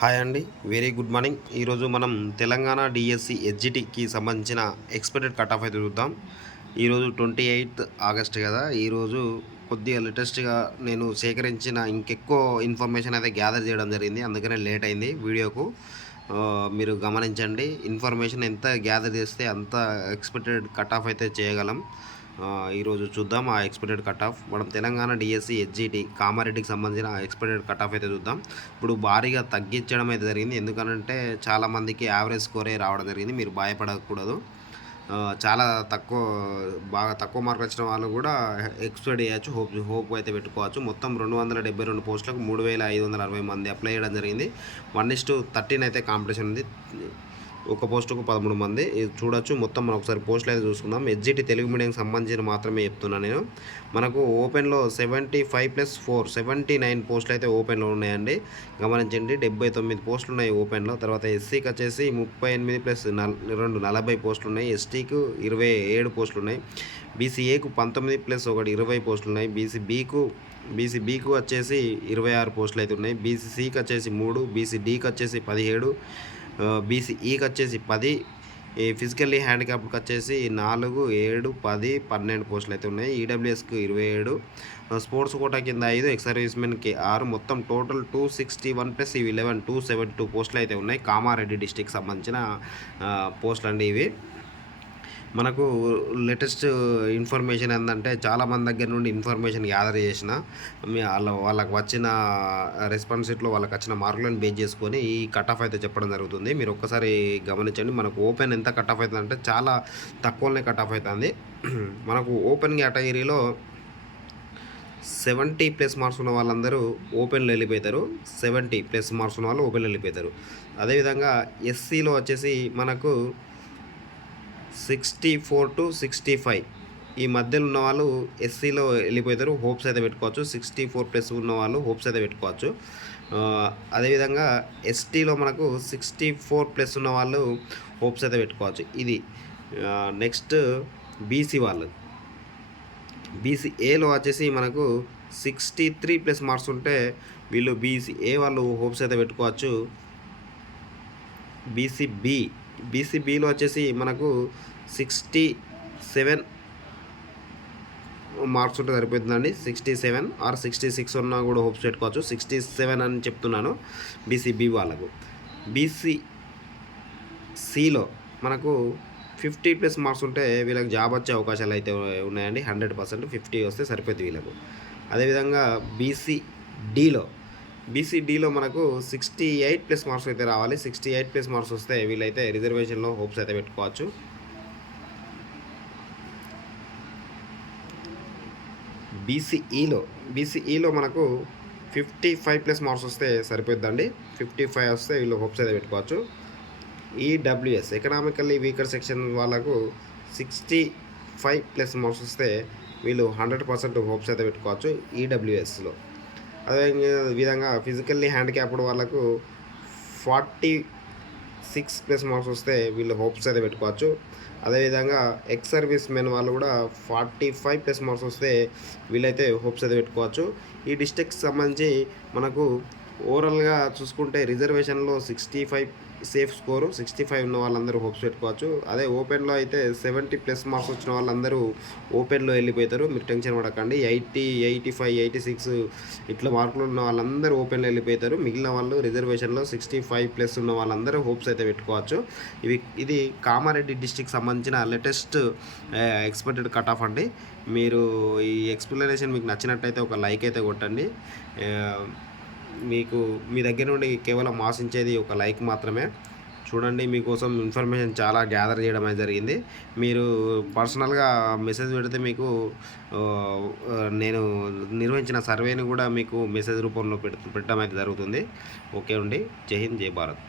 Hi అండి. Very good morning. ఈరోజు మనం తెలంగాణ డిఎస్సి హెచ్జిటికి సంబంధించిన ఎక్స్‌పెక్టెడ్ కట్ ఆఫ్ అయితే చూద్దాం. ఈరోజు 28th ఆగస్ట్ కదా! ఈరోజు కొద్దిగా లేటెస్ట్‌గా నేను సేకరించిన ఇంకెక్కువ ఇన్ఫర్మేషన్ అయితే గ్యాదర్ చేయడం జరిగింది. అందుకనే లేట్ అయింది వీడియోకు. మీరు గమనించండి. ఇన్ఫర్మేషన్ ఎంత గ్యాదర్ చేస్తే అంత ఎక్స్‌పెక్టెడ్ కట్ ఆఫ్ అయితే చేయగలం. ఈరోజు చూద్దాం ఆ ఎక్స్‌పెక్టెడ్ కట్ ఆఫ్. మనం తెలంగాణ డిఎస్సి హెచ్జిటి కామారెడ్డికి సంబంధించిన ఎక్స్‌పెక్టెడ్ కట్ ఆఫ్ అయితే చూద్దాం. ఇప్పుడు భారీగా తగ్గించడం అయితే జరిగింది. ఎందుకనంటే చాలామందికి యావరేజ్ స్కోరే రావడం జరిగింది. మీరు భయపడకూడదు. చాలా బాగా తక్కువ మార్కులు వచ్చిన వాళ్ళు కూడా ఎక్స్‌పెక్ట్ చేయొచ్చు. హోప్ అయితే పెట్టుకోవచ్చు. మొత్తం 272 పోస్టులకు 3560 మంది అప్లై చేయడం జరిగింది. 1:13 అయితే కాంపిటీషన్ ఉంది. ఒక పోస్టుకు 13 మంది. ఇది చూడొచ్చు. మొత్తం మనం ఒకసారి పోస్టులు అయితే చూసుకుందాం. హెచ్జిటి తెలుగు మీడియంకి సంబంధించిన మాత్రమే చెప్తున్నాను నేను. మనకు ఓపెన్‌లో 75+4 79 పోస్టులు అయితే ఓపెన్‌లో ఉన్నాయండి. గమనించండి. 79 పోస్టులు ఉన్నాయి ఓపెన్‌లో. తర్వాత ఎస్సీకి వచ్చేసి 38+2 40 పోస్టులు ఉన్నాయి. ఎస్టీకి 27 పోస్టులు ఉన్నాయి. బీసీఏకు 19+1 20 పోస్టులు ఉన్నాయి. బీసీబీకి వచ్చేసి 26 పోస్టులు అయితే ఉన్నాయి. బీసీసీకి వచ్చేసి 3, బీసీడీకి వచ్చేసి 17, బీసీఈకి వచ్చేసి 10, ఈ ఫిజికల్లీ హ్యాండిక్యాప్డ్కి వచ్చేసి 4, 7, 10, 12 పోస్టులు అయితే ఉన్నాయి. ఈడబ్ల్యూఎస్కి 27, స్పోర్ట్స్ కోటా కింద 5, ఎక్స్ సర్వీస్మెన్కి 6, మొత్తం టోటల్ 261 ఇవి 11 272 పోస్టులు అయితే ఉన్నాయి. కామారెడ్డి డిస్టిక్ సంబంధించిన పోస్టులు అండి ఇవి. మనకు లేటెస్ట్ ఇన్ఫర్మేషన్ ఏంటంటే చాలామంది దగ్గర నుండి ఇన్ఫర్మేషన్ గ్యాదర్ చేసిన వాళ్ళకి వచ్చిన రెస్పాన్స్ షీట్లో వాళ్ళకి వచ్చిన మార్కులను బేస్ చేసుకొని ఈ కట్ ఆఫ్ అయితే చెప్పడం జరుగుతుంది. మీరు ఒక్కసారి గమనించండి. మనకు ఓపెన్ ఎంత కట్ ఆఫ్ అవుతుందంటే చాలా తక్కువనే కట్ ఆఫ్ అవుతుంది. మనకు ఓపెన్ కేటగిరీలో 70+ మార్క్స్ ఉన్న వాళ్ళందరూ ఓపెన్లో వెళ్ళిపోతారు. 70+ మార్క్స్ ఉన్న వాళ్ళు ఓపెన్లో వెళ్ళిపోతారు. అదేవిధంగా ఎస్సీలో వచ్చేసి మనకు 64 to 65 ఈ మధ్యలో ఉన్న వాళ్ళు ఎస్సీలో వెళ్ళిపోతారు. హోప్స్ అయితే పెట్టుకోవచ్చు. 64+ ఉన్న వాళ్ళు హోప్స్ అయితే పెట్టుకోవచ్చు. అదేవిధంగా ఎస్టీలో మనకు 64+ ఉన్న వాళ్ళు హోప్స్ అయితే పెట్టుకోవచ్చు. ఇది నెక్స్ట్ బీసీ వాళ్ళు. బీసీఏలో వచ్చేసి మనకు 63+ మార్క్స్ ఉంటే వీళ్ళు బీసీఏ వాళ్ళు హోప్స్ అయితే పెట్టుకోవచ్చు. బీసీబీలో వచ్చేసి మనకు 67 మార్క్స్ ఉంటే సరిపోతుందండి. 67 ఆర్ 66 ఉన్నా కూడా హోప్స్ పెట్టుకోవచ్చు. 67 అని చెప్తున్నాను బీసీబీ వాళ్ళకు. బీసీసీలో మనకు 50+ మార్క్స్ ఉంటే వీళ్ళకి జాబ్ వచ్చే అవకాశాలు అయితే ఉన్నాయండి. 100% 50 వస్తే సరిపోతుంది వీళ్ళకు. అదేవిధంగా బీసీడీలో మనకు 68+ మార్క్స్ అయితే రావాలి. 68+ మార్క్స్ వస్తే వీళ్ళైతే రిజర్వేషన్లో హోప్స్ అయితే పెట్టుకోవచ్చు. బీసీఈలో మనకు 55+ మార్క్స్ వస్తే సరిపోద్దండి. 55 వస్తే వీళ్ళు హోప్స్ అయితే పెట్టుకోవచ్చు. ఈడబ్ల్యూఎస్ ఎకనామికల్లీ వీకర్ సెక్షన్ వాళ్ళకు 65+ మార్క్స్ వస్తే వీళ్ళు 100% హోప్స్ అయితే పెట్టుకోవచ్చు ఈడబ్ల్యూఎస్లో. అదే విధంగా ఫిజికల్లీ హ్యాండిక్యాప్డ్ వాళ్ళకు 46+ మార్క్స్ వస్తే వీళ్ళు హోప్స్ అయితే పెట్టుకోవచ్చు. అదేవిధంగా ఎక్స్ సర్వీస్ మెన్ వాళ్ళు కూడా 45+ మార్క్స్ వస్తే వీళ్ళైతే హోప్స్ అయితే పెట్టుకోవచ్చు. ఈ డిస్ట్రిక్ట్కి సంబంధించి మనకు ఓవరాల్గా చూసుకుంటే రిజర్వేషన్లో 65 సేఫ్ స్కోరు. 65 ఉన్న వాళ్ళందరూ హోప్స్ పెట్టుకోవచ్చు. అదే ఓపెన్లో అయితే 70+ మార్క్స్ వచ్చిన వాళ్ళందరూ ఓపెన్లో వెళ్ళిపోతారు. మీరు టెన్షన్ పడకండి. 80, 85, 86 ఇట్లా మార్కులు ఉన్న వాళ్ళందరూ ఓపెన్లో వెళ్ళిపోతారు. మిగిలిన వాళ్ళు రిజర్వేషన్లో 65+ ఉన్న వాళ్ళందరూ హోప్స్ అయితే పెట్టుకోవచ్చు. ఇది కామారెడ్డి డిస్టిక్ సంబంధించిన లేటెస్ట్ ఎక్స్పెక్టెడ్ కట్ ఆఫ్ అండి. మీరు ఈ ఎక్స్ప్లెనేషన్ మీకు నచ్చినట్టయితే ఒక లైక్ అయితే కొట్టండి. మీకు మీ దగ్గర నుండి కేవలం ఆశించేది ఒక లైక్ మాత్రమే. చూడండి, మీకోసం ఇన్ఫర్మేషన్ చాలా గ్యాదర్ చేయడం అయితే జరిగింది. మీరు పర్సనల్గా మెసేజ్ పెడితే మీకు నేను నిర్వహించిన సర్వేని కూడా మీకు మెసేజ్ రూపంలో పెట్టడం అయితే జరుగుతుంది. ఓకే అండి. జై హింద్, జై భారత్.